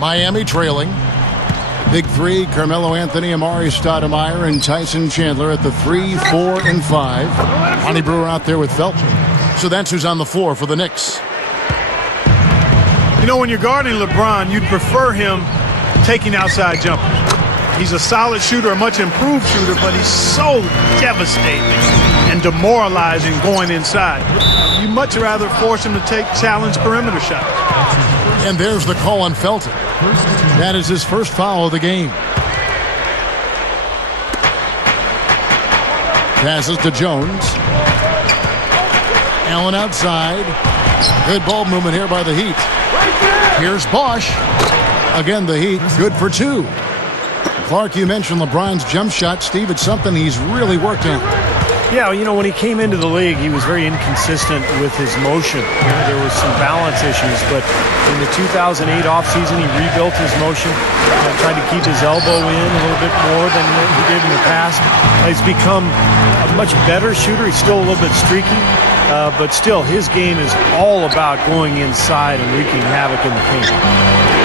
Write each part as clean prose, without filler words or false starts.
Miami trailing. Big three, Carmelo Anthony, Amari Stoudemire, and Tyson Chandler at the 3, 4, and 5. Lonnie Brewer out there with Felton. So that's who's on the floor for the Knicks. You know, when you're guarding LeBron, you'd prefer him taking outside jumpers. He's a solid shooter, a much improved shooter, but he's so devastating and demoralizing going inside. You much rather force him to take challenge perimeter shots. And there's the call on Felton. That is his first foul of the game. Passes to Jones. Allen outside. Good ball movement here by the Heat. Here's Bosch. Again, the Heat good for 2. Clark, you mentioned LeBron's jump shot. Steve, it's something he's really worked on. Yeah, you know, when he came into the league, he was very inconsistent with his motion. You know, there was some balance issues, but in the 2008 offseason, he rebuilt his motion, tried to keep his elbow in a little bit more than he did in the past. He's become a much better shooter. He's still a little bit streaky, but still, his game is all about going inside and wreaking havoc in the paint.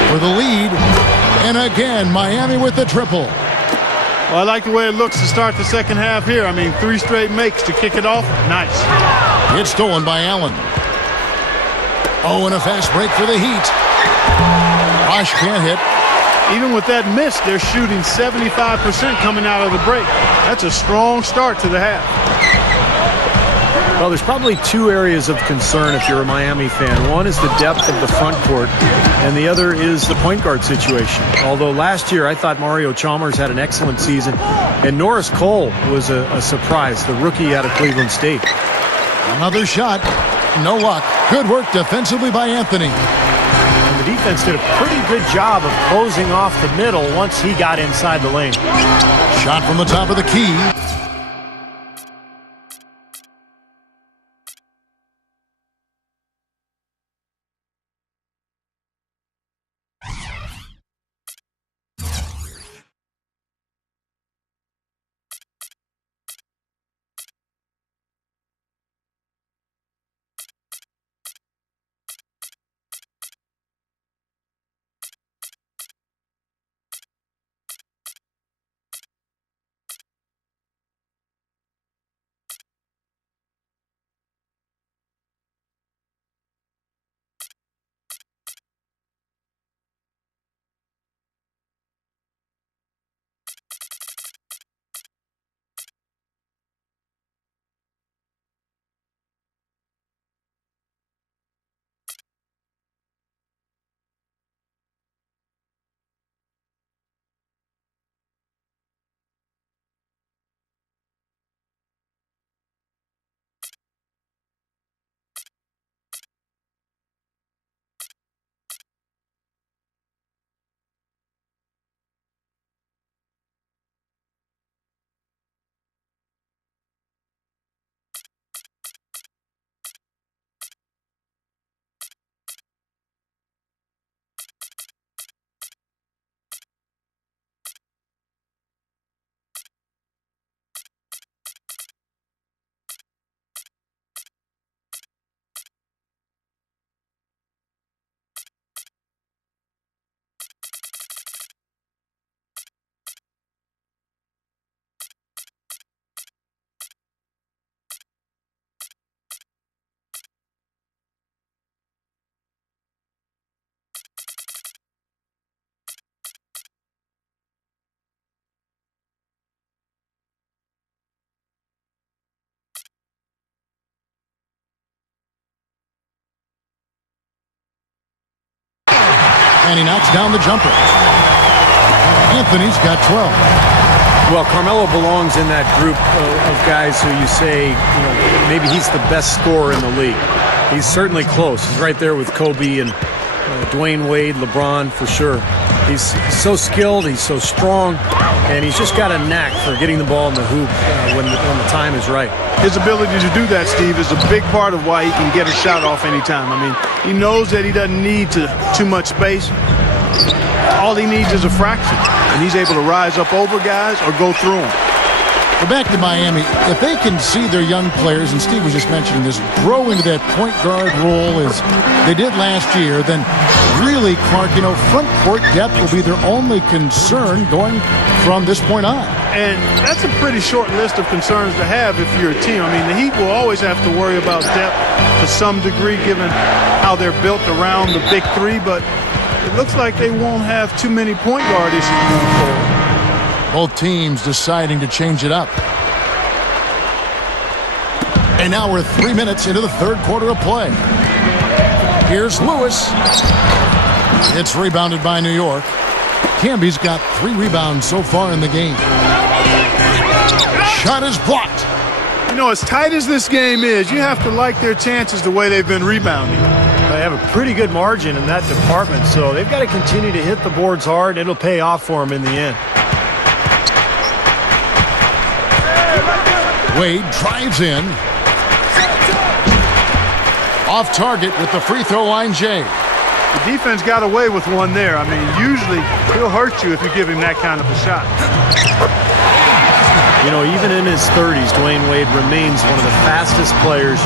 For the lead, and again, Miami with the triple. Well, I like the way it looks to start the second half here. I mean, 3 straight makes to kick it off. Nice. It's stolen by Allen. Oh, and a fast break for the Heat. Bosch can't hit. Even with that miss, they're shooting 75% coming out of the break. That's a strong start to the half. Well, there's probably 2 areas of concern if you're a Miami fan. One is the depth of the front court, and the other is the point guard situation. Although last year I thought Mario Chalmers had an excellent season, and Norris Cole was a surprise, the rookie out of Cleveland State. Another shot. No luck. Good work defensively by Anthony. And the defense did a pretty good job of closing off the middle once he got inside the lane. Shot from the top of the key. And he knocks down the jumper. Anthony's got 12. Well, Carmelo belongs in that group of guys who you say, you know, maybe he's the best scorer in the league. He's certainly close. He's right there with Kobe and Dwayne Wade, LeBron, for sure. He's so skilled, he's so strong, and he's just got a knack for getting the ball in the hoop when the time is right. His ability to do that, Steve, is a big part of why he can get a shot off anytime. I mean, he knows that he doesn't need too much space. All he needs is a fraction, and he's able to rise up over guys or go through them. But back to Miami, if they can see their young players, and Steve was just mentioning this, grow into that point guard role as they did last year, then really, Clark, front court depth will be their only concern going from this point on. And that's a pretty short list of concerns to have if you're a team. I mean, the Heat will always have to worry about depth to some degree given how they're built around the big three, but it looks like they won't have too many point guard issues going forward. Both teams deciding to change it up. And now we're 3 minutes into the third quarter of play. Here's Lewis. It's rebounded by New York. Camby's got 3 rebounds so far in the game. Shot is blocked. As tight as this game is, you have to like their chances the way they've been rebounding. They have a pretty good margin in that department, so they've got to continue to hit the boards hard. It'll pay off for them in the end. Wade drives in. Off target with the free throw line, Jay. The defense got away with one there. I mean, usually he'll hurt you if you give him that kind of a shot. Even in his 30s, Dwayne Wade remains one of the fastest players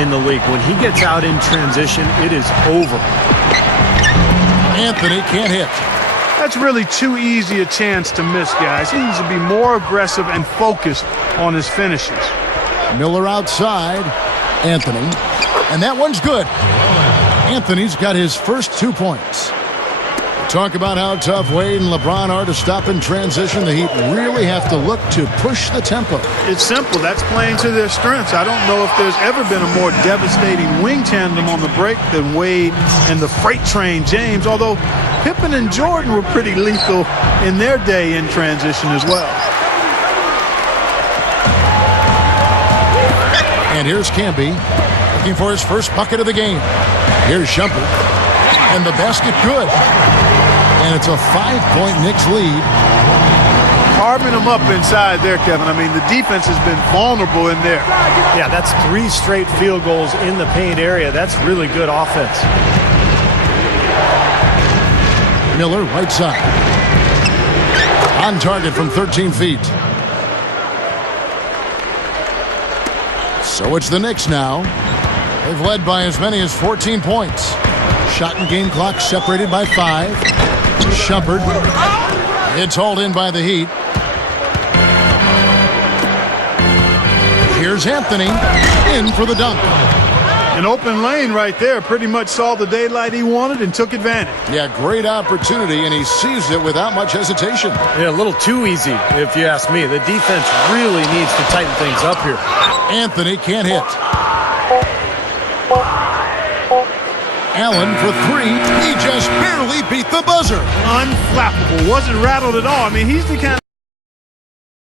in the league. When he gets out in transition, it is over. Anthony can't hit. That's really too easy a chance to miss, guys. He needs to be more aggressive and focused on his finishes. Miller outside. Anthony. And that one's good. Anthony's got his first 2 points. Talk about how tough Wade and LeBron are to stop in transition. The Heat really have to look to push the tempo. It's simple. That's playing to their strengths. I don't know if there's ever been a more devastating wing tandem on the break than Wade and the freight train James, although Pippen and Jordan were pretty lethal in their day in transition as well. And here's Camby looking for his first bucket of the game. Here's Shumpert. And the basket good. And it's a 5-point Knicks lead. Carving them up inside there, Kevin. I mean, the defense has been vulnerable in there. Yeah, that's 3 straight field goals in the paint area. That's really good offense. Miller, right side. On target from 13 feet. So it's the Knicks now. They've led by as many as 14 points. Shot and game clock separated by 5. Shumpert. It's hauled in by the Heat. Here's Anthony in for the dunk. An open lane right there. Pretty much saw the daylight he wanted and took advantage. Yeah, great opportunity, and he seized it without much hesitation. Yeah, a little too easy, if you ask me. The defense really needs to tighten things up here. Anthony can't hit. Allen for 3. He just barely beat the buzzer. Unflappable. Wasn't rattled at all. I mean, he's the kind of